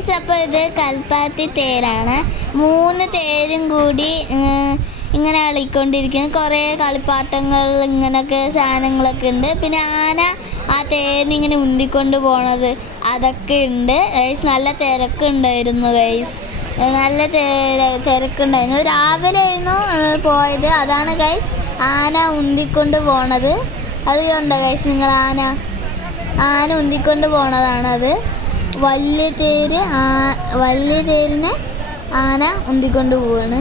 Guys, അപ്പോൾ ഇത് കൽപ്പാത്തി തേരാണ്. 3 തേരും കൂടി ഇങ്ങനെ കളിക്കൊണ്ടിരിക്കുന്നു. കുറേ കളിപ്പാട്ടങ്ങൾ ഇങ്ങനെയൊക്കെ സാധനങ്ങളൊക്കെ ഉണ്ട്. പിന്നെ ആന ആ തേരിനിങ്ങനെ ഉന്തിക്കൊണ്ട് പോണത് അതൊക്കെ ഉണ്ട് ഗൈസ്. നല്ല തിരക്കുണ്ടായിരുന്നു ഗൈസ്, നല്ല തിരക്കുണ്ടായിരുന്നു. രാവിലെ ആയിരുന്നു പോയത്. അതാണ് ഗൈസ് ആന ഉന്തിക്കൊണ്ട് പോണത്. അത് കണ്ടോ ഗൈസ് നിങ്ങൾ? ആന ഉന്തിക്കൊണ്ട് പോണതാണത്. വലിയ തേരിനെ ആന ഉന്തിക്കൊണ്ട് പോവാണ്.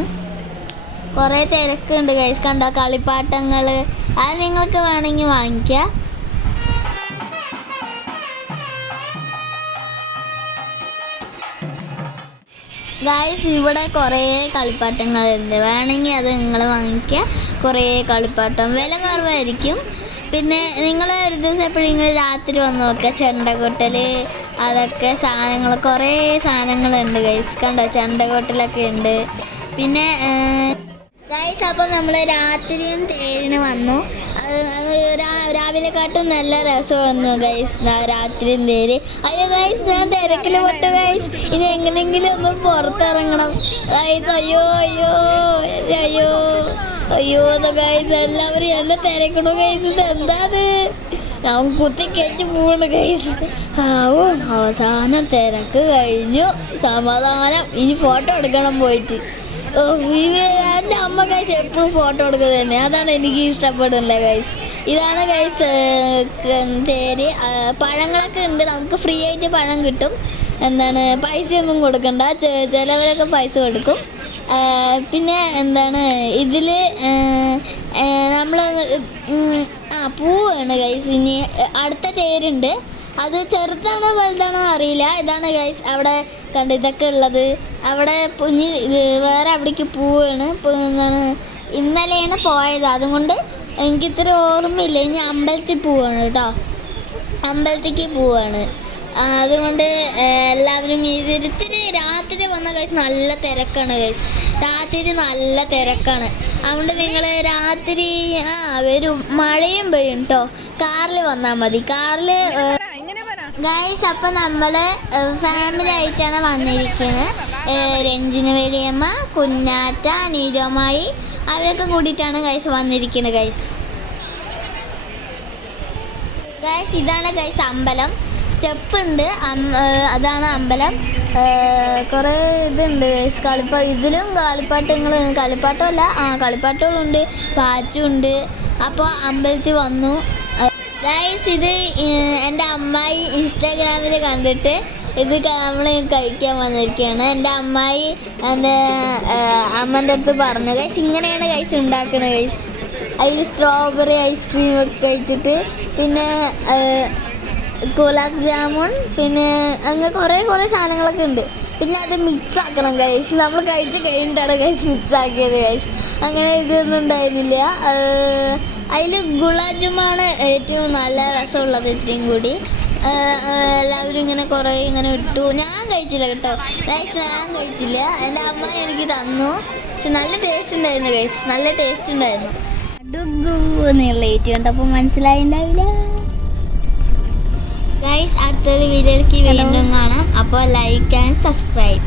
കുറേ തിരക്കുണ്ട് ഗൈസ്. കണ്ടോ കളിപ്പാട്ടങ്ങൾ? അത് നിങ്ങൾക്ക് വേണമെങ്കിൽ വാങ്ങിക്കാം. ഗൈസ്, ഇവിടെ കുറേ കളിപ്പാട്ടങ്ങളുണ്ട്. വേണമെങ്കിൽ അത് നിങ്ങൾ വാങ്ങിക്കുക. കുറേ കളിപ്പാട്ടം വില കുറവായിരിക്കും. പിന്നെ നിങ്ങൾ ഒരു ദിവസം എപ്പോഴെങ്കിലും രാത്രി വന്ന് നോക്കുക. ചെണ്ടകൊട്ടൽ അതൊക്കെ സാധനങ്ങൾ, കുറേ സാധനങ്ങളുണ്ട് ഗൈസ്. കണ്ടോ ചെണ്ടകൊട്ടലൊക്കെ ഉണ്ട്. പിന്നെ ഗൈസ്, അപ്പോൾ നമ്മൾ രാത്രിയും തേരിന് വന്നു. രാവിലെക്കാട്ടും നല്ല രസമായിരുന്നു ഗൈസ് രാത്രിയും തേര്. അയ്യോ ഗൈസ്, ഞാൻ തിരക്കിൽ പെട്ടു ഗൈസ്. ഇനി എങ്ങനെയെങ്കിലും ഒന്ന് പുറത്തിറങ്ങണം ഗൈസ്. അയ്യോ അയ്യോ അയ്യോ അയ്യോ ഗൈസ്, എല്ലാവരും എന്നെ തിരക്കണു ഗൈസ്. ഇത് എന്താ അത്? ഞാൻ കുത്തി കയറ്റി പോവാണ് ഗൈസ്. അവസാനം തിരക്ക് കഴിഞ്ഞു, സമാധാനം. ഇനി ഫോട്ടോ എടുക്കണം പോയിട്ട്. എൻ്റെ അമ്മ ഗൈസ് എപ്പോഴും ഫോട്ടോ എടുക്കുന്നത് തന്നെ, അതാണ് എനിക്ക് ഇഷ്ടപ്പെടുന്നില്ല ഗൈസ്. ഇതാണ് ഗൈസ് തേര്. പഴങ്ങളൊക്കെ ഉണ്ട്, നമുക്ക് ഫ്രീ ആയിട്ട് പഴം കിട്ടും. പൈസയൊന്നും കൊടുക്കണ്ട, ചിലവരൊക്കെ പൈസ കൊടുക്കും. പിന്നെ ഇതിൽ നമ്മൾ പൂവാണ് ഗൈസ്. ഇനി അടുത്ത തേരുണ്ട്, അത് ചെറുതാണോ വലുതാണോ അറിയില്ല. ഇതാണ് ഗൈസ് അവിടെ കണ്ട് ഇതൊക്കെ ഉള്ളത്. അവിടെ വേറെ അവിടേക്ക് പൂവാണ്. ഇന്നലെയാണ് പോയത്, അതുകൊണ്ട് എനിക്ക് ഇത്ര ഓർമ്മയില്ല. ഇനി അമ്പലത്തിൽ പോവാണ് കേട്ടോ, അമ്പലത്തേക്ക് പോവാണ്. അതുകൊണ്ട് എല്ലാവരും ഇത്തിരി രാത്രി വന്ന ഗൈസ് നല്ല തിരക്കാണ് ഗൈസ്. രാത്രി നല്ല തിരക്കാണ്. അതുകൊണ്ട് നിങ്ങൾ രാത്രി വരും, മഴയും പെയ്യും കേട്ടോ. കാറിൽ വന്നാൽ മതി. കാറിൽ ഗൈസ്, അപ്പം നമ്മൾ ഫാമിലി ആയിട്ടാണ് വന്നിരിക്കുന്നത്. രഞ്ജിനി വലിയമ്മ, കുഞ്ഞാറ്റ, നീരോമായി അവരൊക്കെ കൂടിയിട്ടാണ് ഗൈസ് വന്നിരിക്കുന്നത് ഗൈസ്. ഇതാണ് ഗൈസ് അമ്പലം. സ്റ്റെപ്പ് ഉണ്ട്, അതാണ് അമ്പലം. കുറേ ഇതുണ്ട് ഗൈസ്. ഇതിലും കളിപ്പാട്ടമല്ല, കളിപ്പാട്ടങ്ങളുണ്ട്, വാച്ചുണ്ട്. അപ്പോൾ അമ്പലത്തിൽ വന്നു ഗൈസ്. ഇത് എൻ്റെ അമ്മായി ഇൻസ്റ്റാഗ്രാമിൽ കണ്ടിട്ട് ഇത് നമ്മൾ കഴിക്കാൻ വന്നിരിക്കുകയാണ്. എൻ്റെ അമ്മായി എൻ്റെ അമ്മൻ്റെ അടുത്ത് പറഞ്ഞു ഗൈസ്, ഇങ്ങനെയാണ് ഗൈസ് ഉണ്ടാക്കുന്നത് ഗൈസ്. അതിൽ സ്ട്രോബെറി ഐസ്ക്രീമൊക്കെ കഴിച്ചിട്ട്, പിന്നെ ഗുലാബ് ജാമുൻ, പിന്നെ അങ്ങനെ കുറേ സാധനങ്ങളൊക്കെ ഉണ്ട്. പിന്നെ അത് മിക്സ് ആക്കണം ഗൈസ്. നമ്മൾ കഴിച്ച് കഴിഞ്ഞിട്ടാണ് ഗൈസ് മിക്സ് ആക്കിയത് ഗൈസ്. അങ്ങനെ ഇതൊന്നും ഉണ്ടായിരുന്നില്ല. അതിൽ ഗുലാബ് ജാമാണ് ഏറ്റവും നല്ല രസമുള്ളത്. ഇത്രയും കൂടി എല്ലാവരും ഇങ്ങനെ കുറേ ഇങ്ങനെ ഇട്ടു. ഞാൻ കഴിച്ചില്ല കേട്ടോ ഗൈസ്, ഞാൻ കഴിച്ചില്ല. എൻ്റെ അമ്മ എനിക്ക് തന്നു. പക്ഷെ നല്ല ടേസ്റ്റ് ഉണ്ടായിരുന്നു ഗൈസ്, നല്ല ടേസ്റ്റ് ഉണ്ടായിരുന്നു. അടുന്നുള്ള ഏറ്റ് കണ്ടപ്പോൾ മനസ്സിലായിണ്ടാവില്ല ഗൈസ്. അടുത്തൊരു വീഡിയോയിലേക്ക് വീണ്ടും കാണാം. അപ്പോൾ ലൈക്ക് ആൻഡ് സബ്സ്ക്രൈബ്.